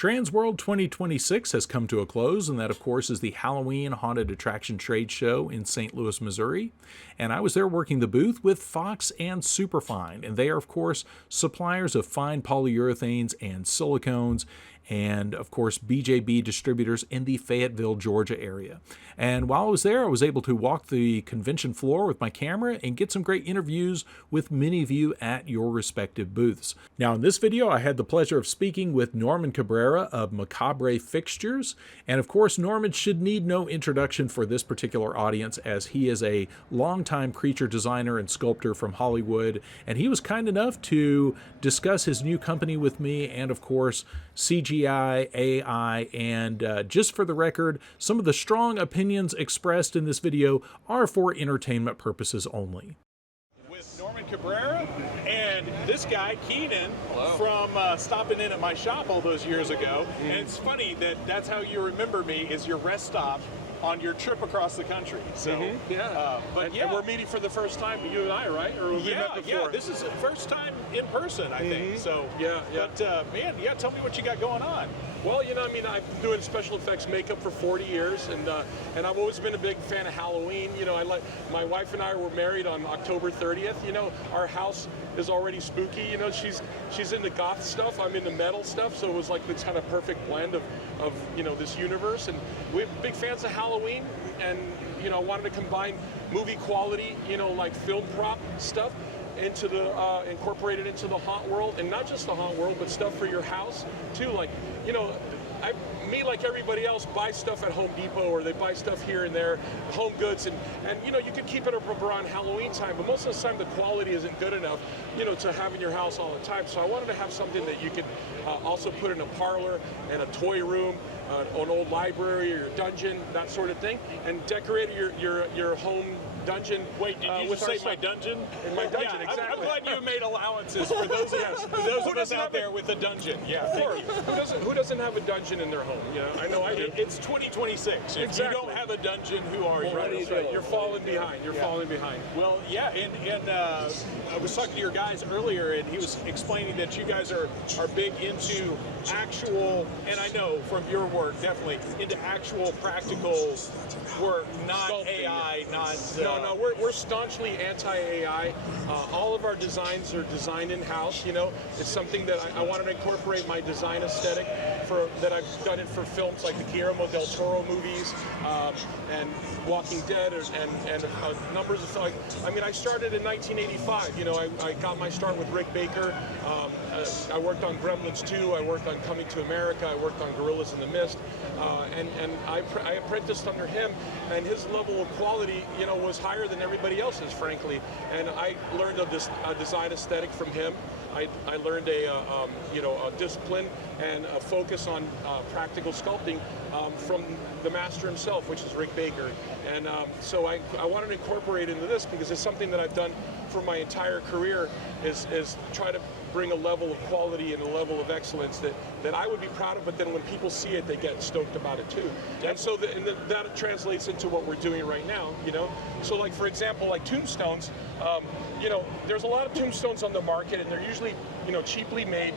Transworld 2026 has come to a close, and that, of course, is the Halloween Haunted Attraction Trade Show in St. Louis, Missouri. And I was there working the booth with Fox and Superfine, and they are, of course, suppliers of fine polyurethanes and silicones, and, of course, BJB distributors in the Fayetteville, Georgia area. And while I was there, I was able to walk the convention floor with my camera and get some great interviews with many of you at your respective booths. Now, in this video, I had the pleasure of speaking with Norman Cabrera of Macabre Fixtures. And, of course, Norman should need no introduction for this particular audience, as he is a longtime creature designer and sculptor from Hollywood. And he was kind enough to discuss his new company with me and, of course, CGI, AI, and just for the record, some of the strong opinions expressed in this video are for entertainment purposes only. With Norman Cabrera and this guy, Keenan, from stopping in at my shop all those years ago. And it's funny that that's how you remember me, is your rest stop on your trip across the country. So, And we're meeting for the first time, you and I, right? Or we met before? Yeah, this is the first time in person, I think. So, But man, tell me what you got going on. Well, you know, I mean, I've been doing special effects makeup for 40 years, and I've always been a big fan of Halloween. You know, my wife and I were married on October 30th. You know, our house is already spooky. You know, she's into goth stuff, I'm into metal stuff, so it was like this kind of perfect blend of you know, this universe. And we're big fans of Halloween, and you know, I wanted to combine movie quality, you know, like film prop stuff into the incorporated into the haunt world, and not just the haunt world, but stuff for your house too. Like, you know, me, like everybody else, buy stuff at Home Depot, or they buy stuff here and there, home goods, and you know, you could keep it up around Halloween time, but most of the time the quality isn't good enough, you know, to have in your house all the time. So I wanted to have something that you could also put in a parlor and a toy room, an old library or your dungeon, that sort of thing, and decorate your home dungeon. Wait, did you just say my dungeon? In my dungeon, exactly. I'm glad you made allowances for those of us out there with a dungeon. Yeah, of course. Who doesn't have a dungeon in their home? You know, I know I do. It's 2026. If you don't have a dungeon, who are you? Right. You're falling behind. You're falling behind. Well, yeah, and I was talking to your guys earlier, and he was explaining that you guys are big into actual, and I know from your work, definitely into actual practical work, not Sculpting, AI, not. No, we're staunchly anti-AI. All of our designs are designed in-house. You know, it's something that I wanted to incorporate my design aesthetic that I've done it for films like the Guillermo del Toro movies and Walking Dead and numbers of, like, I mean, I started in 1985. You know, I got my start with Rick Baker. I worked on Gremlins 2. I worked on Coming to America. I worked on Gorillas in the Mist, and I apprenticed under him, and his level of quality, you know, was higher than everybody else's, frankly. And I learned a design aesthetic from him. I learned a discipline and a focus on practical sculpting from the master himself, which is Rick Baker. And so I wanted to incorporate into this because it's something that I've done for my entire career, is try to bring a level of quality and a level of excellence that I would be proud of, but then when people see it, they get stoked about it too. And so that translates into what we're doing right now, you know? So, like, for example, like tombstones, you know, there's a lot of tombstones on the market, and they're usually, you know, cheaply made.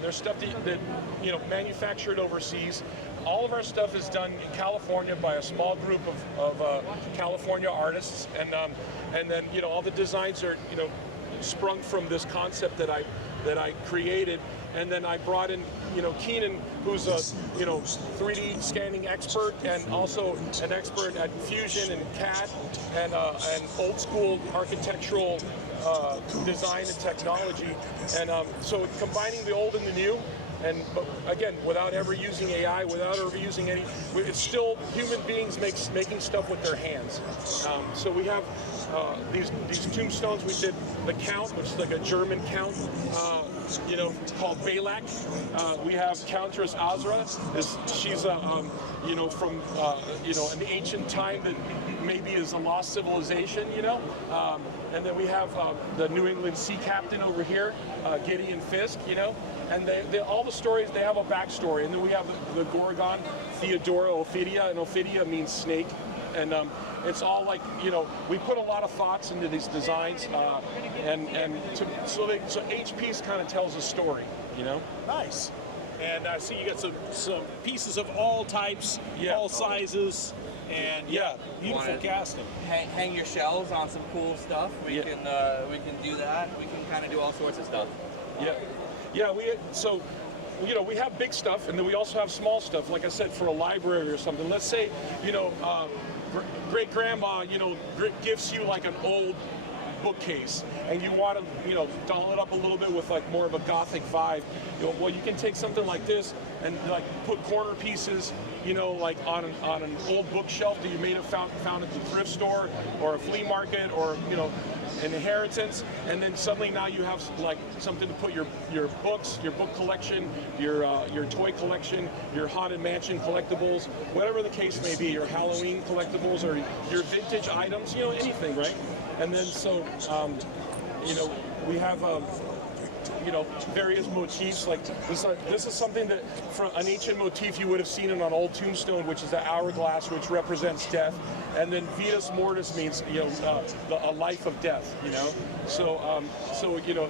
There's stuff that you know, manufactured overseas. All of our stuff is done in California by a small group of California artists, and then, you know, all the designs are, you know, sprung from this concept that I created. And then I brought in, you know, Keenan, who's a, you know, 3D scanning expert, and also an expert at fusion and CAD and old school architectural design and technology. And so combining the old and the new, but again, without ever using AI, without ever using it's still human beings making stuff with their hands. So we have these tombstones. We did the Count, which is like a German Count, you know, called Balak. We have Countess Azra. She's you know, from you know, an ancient time that maybe is a lost civilization, you know. And then we have the New England sea captain over here, Gideon Fisk, you know. And all the stories, they have a backstory. And then we have the Gorgon, Theodora Ophidia, and Ophidia means snake. And it's all like, you know, we put a lot of thoughts into these designs, so each piece kind of tells a story, you know. Nice. And I see you got some pieces of all types, all sizes, and beautiful casting. Hang your shelves on some cool stuff. We can do that. We can kind of do all sorts of stuff. We have big stuff, and then we also have small stuff. Like I said, for a library or something. Let's say, great grandma, gives you like an old bookcase, and you want to, doll it up a little bit with like more of a gothic vibe. Well, you can take something like this and like put corner pieces, like on an old bookshelf that you may have found at the thrift store or a flea market or an inheritance, and then suddenly now you have like something to put your books, your book collection, your toy collection, your Haunted Mansion collectibles, whatever the case may be, your Halloween collectibles or your vintage items, anything, right? And then we have various motifs. Like this is something that from an ancient motif you would have seen in an old tombstone, which is the hourglass, which represents death, and then Vitas Mortis means a life of death. So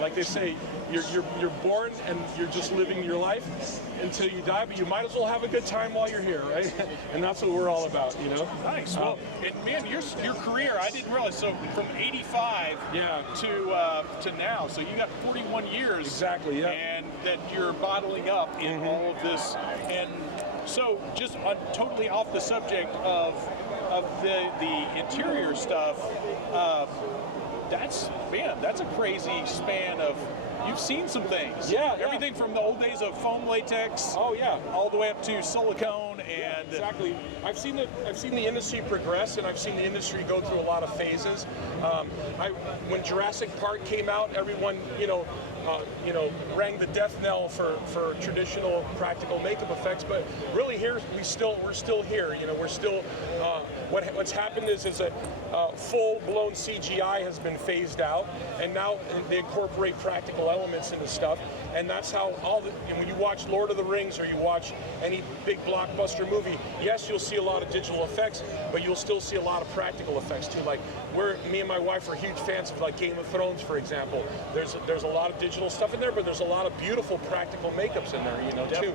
like they say, you're born and you're just living your life until you die, but you might as well have a good time while you're here, right? And that's what we're all about, Nice. Well, and man, your career, I didn't realize. So from '85 to now, so you got 41 years. Exactly. Yeah. And that you're bottling up in all of this. And so, just totally off the subject of the interior stuff. That's a crazy span of. You've seen some things. Yeah. Everything from the old days of foam latex. Oh yeah. All the way up to silicone and. Exactly. I've seen the industry progress, and I've seen the industry go through a lot of phases. When Jurassic Park came out, everyone rang the death knell for traditional practical makeup effects. But really, here we're still here. We're still. What's happened is that full-blown CGI has been phased out, and now they incorporate practical elements into stuff. And that's how when you watch Lord of the Rings or you watch any big blockbuster movie, yes, you'll see a lot of digital effects, but you'll still see a lot of practical effects too. Like me and my wife are huge fans of like Game of Thrones, for example. There's a lot of digital stuff in there, but there's a lot of beautiful practical makeups in there, too.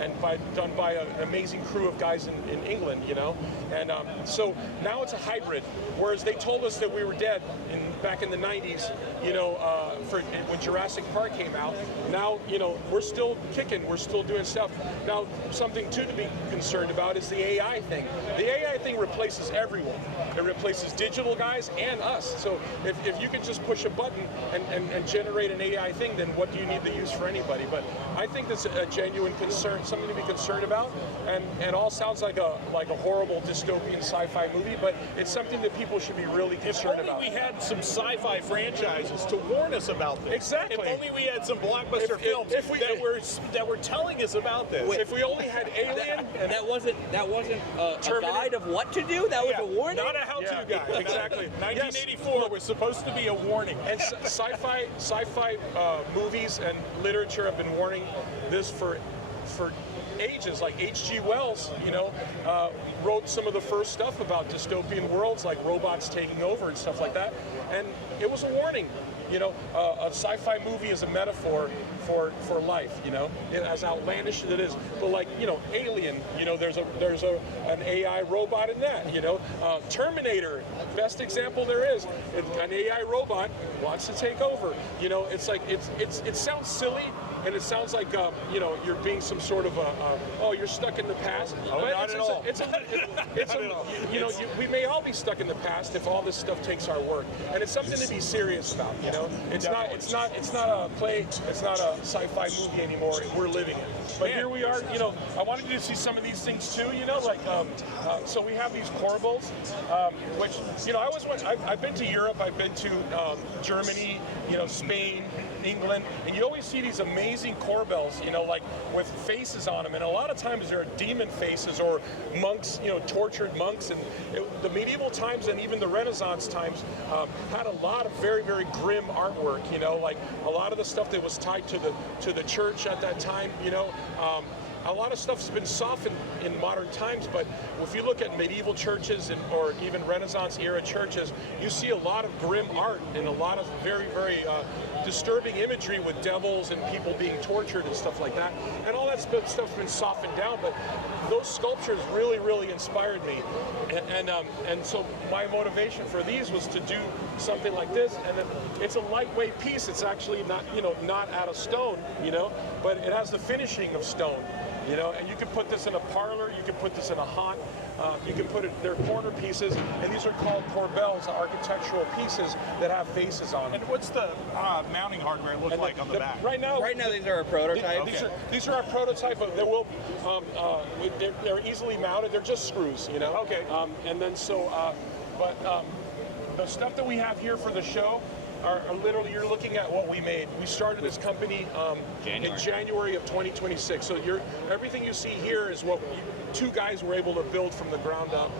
And done by an amazing crew of guys in England, And so now it's a hybrid. Whereas they told us that we were dead back in the 90s, when Jurassic Park came out. Now, we're still kicking, we're still doing stuff. Now, something too to be concerned about is the AI thing. The AI thing replaces everyone. It replaces digital guys and us. So if you can just push a button and generate an AI thing, then what do you need to use for anybody? But I think that's a genuine concern, something to be concerned about. And it all sounds like a horrible dystopian sci-fi movie, but it's something that people should be really concerned about. If only we had some sci-fi franchises to warn us about this. Exactly. If only we had some blockbuster films that were telling us about this. If we only had Alien, that wasn't a guide of what to do. That was a warning. Not a how-to guide. Exactly. 1984 was supposed to be a warning. And sci-fi movies and literature have been warning this for ages. Like H.G. Wells, wrote some of the first stuff about dystopian worlds, like robots taking over and stuff like that. And it was a warning. A sci-fi movie is a metaphor for life, as outlandish as it is. But like, Alien, there's an AI robot in that, Terminator, best example there is. An AI robot wants to take over. It's like, it sounds silly, and it sounds like, you're being some sort of you're stuck in the past. Oh, but not at all. We may all be stuck in the past if all this stuff takes our work, and it's something to be serious about. It's not a play. It's not a sci-fi movie anymore. We're living it. But here we are. I wanted you to see some of these things too. So we have these corbels, which I always want. I've been to Europe. I've been to Germany. Spain, England, and you always see these amazing corbels, like with faces on them, and a lot of times they're demon faces or monks, tortured monks, and the medieval times and even the Renaissance times had a lot of very, very grim artwork, like a lot of the stuff that was tied to the church at that time, a lot of stuff's been softened in modern times, but if you look at medieval churches or even Renaissance era churches, you see a lot of grim art and a lot of very, very disturbing imagery with devils and people being tortured and stuff like that. And all that stuff's been softened down, but those sculptures really, really inspired me. And so my motivation for these was to do something like this, and it's a lightweight piece. It's actually not, not out of stone, but it has the finishing of stone. And you can put this in a parlor, you can put this in a haunt, you can put it, they're corner pieces, and these are called corbels, architectural pieces that have faces on them. And what's the mounting hardware look like on the back? Right now, these are a prototype. These are our prototype, but they will, they're easily mounted, they're just screws, Okay. And then the stuff that we have here for the show are literally, you're looking at what we made. We started this company in January of 2026. So everything you see here is what two guys were able to build from the ground up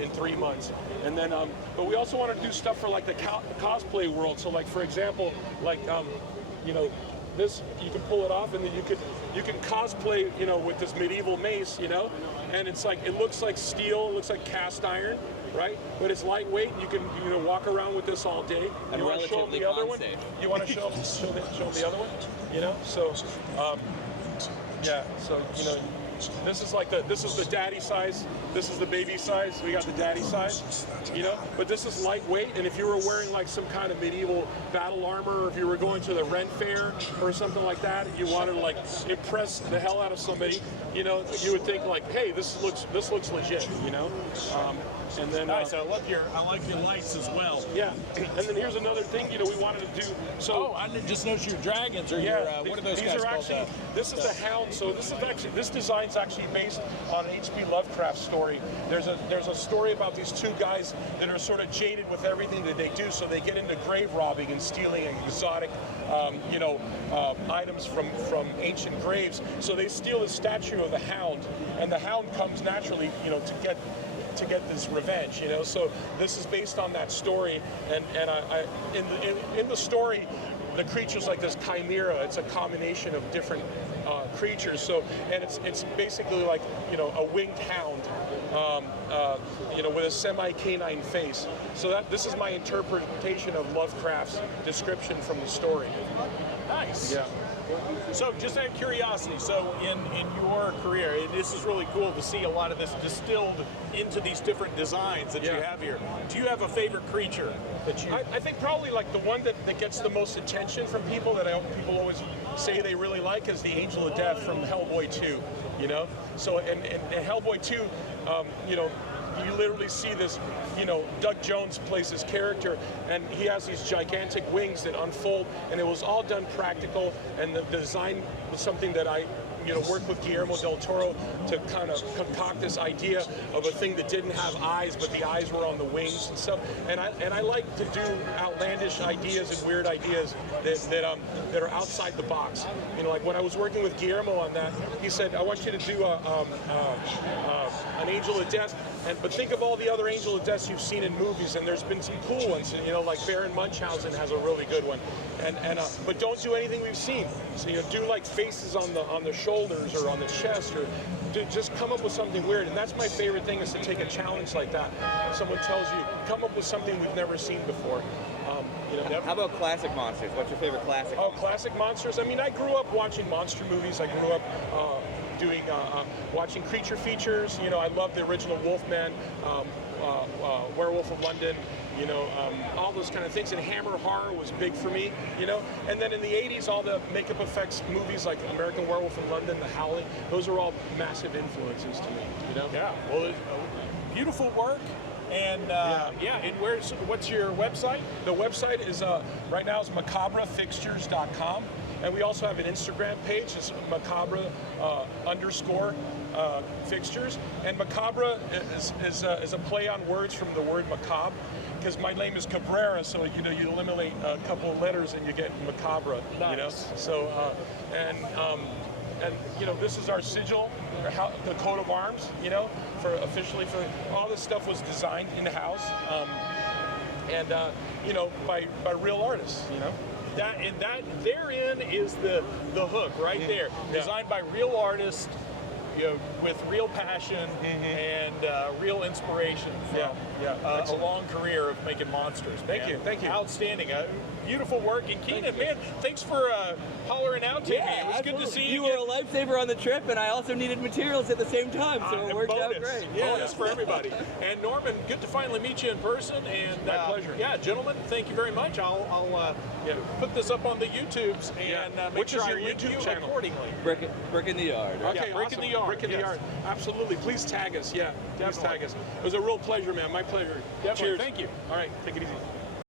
in 3 months. And then, but we also want to do stuff for like the cosplay world. So like, for example, like, this, you can pull it off and then you can cosplay, with this medieval mace, and it's like, it looks like steel, it looks like cast iron, right? But it's lightweight. You can walk around with this all day. And you want to show them the other one? You want to show them the other one? So yeah. So this is the daddy size. This is the baby size. We got the daddy size. But this is lightweight. And if you were wearing like some kind of medieval battle armor, or if you were going to the Ren Fair or something like that, and you wanted to like impress the hell out of somebody, you would think like, hey, this looks legit. And then nice. I like your lights as well. Yeah. And then here's another thing, we wanted to do. So I just noticed your dragons or yeah, your what are those these guys are called? actually, this is the Hound. So this design's actually based on an H.P. Lovecraft story. There's a story about these two guys that are sort of jaded with everything that they do, so they get into grave robbing and stealing exotic, items from ancient graves. So they steal a statue of the Hound, and the Hound comes naturally, to get this revenge, So this is based on that story, and in the story, the creature's like this chimera. It's a combination of different creatures. So, and it's basically like a winged hound, with a semi-canine face. So this is my interpretation of Lovecraft's description from the story. Nice. Yeah. So just out of curiosity, so in your career, this is really cool to see a lot of this distilled into these different designs that you have here. Do you have a favorite creature that you... I think probably like the one that gets the most attention from people, that people always say they really like, is the Angel of Death from Hellboy 2, So in Hellboy 2, you literally see this, Doug Jones plays his character, and he has these gigantic wings that unfold, and it was all done practical, and the design was something that I worked with Guillermo del Toro to kind of concoct this idea of a thing that didn't have eyes, but the eyes were on the wings and stuff. And I like to do outlandish ideas and weird ideas that are outside the box. Like when I was working with Guillermo on that, he said, I want you to do an Angel of Death, but think of all the other Angel of Deaths you've seen in movies, and there's been some cool ones, like Baron Munchausen has a really good one. But don't do anything we've seen. So do like faces on the shoulders or on the chest, or just come up with something weird. And that's my favorite thing, is to take a challenge like that. Someone tells you, come up with something we've never seen before. How about classic monsters? What's your favorite classic? Oh, classic monsters. I mean, I grew up watching monster movies. I grew up watching creature features. I love the original Wolfman, Werewolf of London. All those kind of things. And Hammer horror was big for me, And then in the 80s, all the makeup effects movies like American Werewolf in London, The Howling, those are all massive influences to me, Yeah, well, beautiful work. And what's your website? The website is, right now, is macabrefixtures.com. And we also have an Instagram page. It's macabre _ fixtures. And macabre is a play on words from the word macabre, because my name is Cabrera, so you eliminate a couple of letters and you get macabre. Nice. So and this is our sigil, the coat of arms. For all this stuff was designed in house, by real artists. that therein is the hook right there. Designed by real artists, you know, with real passion and real inspiration from a long career of making monsters. Thank you. Outstanding. Beautiful work. And Keenan, man, thanks for hollering out to me. It was good to see you. You were a lifesaver on the trip, and I also needed materials at the same time, so it worked out bonus. great. Bonus for everybody. And Norman, good to finally meet you in person. And My pleasure. Yeah, gentlemen, thank you very much. I'll put this up on the YouTubes and make Which sure is your I link YouTube you channel? accordingly. Brick in the yard. Right? Okay, Brick awesome. in the Yard, Brick in the yes. Yard. Absolutely. Please tag us. Yeah, please Definitely. tag us. It was a real pleasure, man. My pleasure. Definitely. Cheers. Thank you. All right, take it easy.